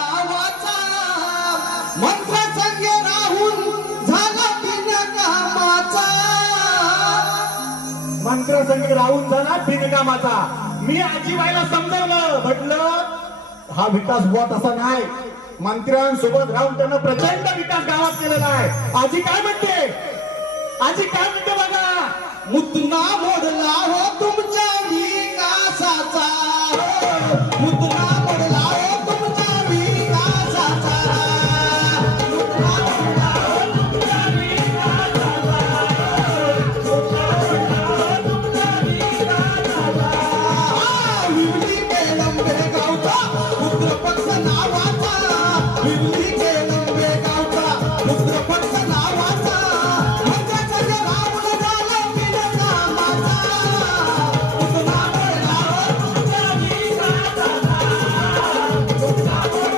नावाचा मंत्र संग राहून झाला बिनकामाचा. मंत्रसंगी राहून झाला बिनकामाचा. मी आजीबाईला समजावलं, म्हटलं हा विकास बुवा तसा नाही. मंत्र्यांसोबत राहून त्यानं प्रचंड विकास गावात केलेला आहे. आजी काय म्हणते, आजी काय म्हणते बघा. मुतना मोडला हो तुमच्या विकासाचा, मुतना मोडला हो तुमच्या विकासाचा, मुतना मोडला हो तुमच्या विकासाचा, तुमच्या विकासाचा. विवली बेलंबे गावचा पुत्र पक्ष नावाचा, विवली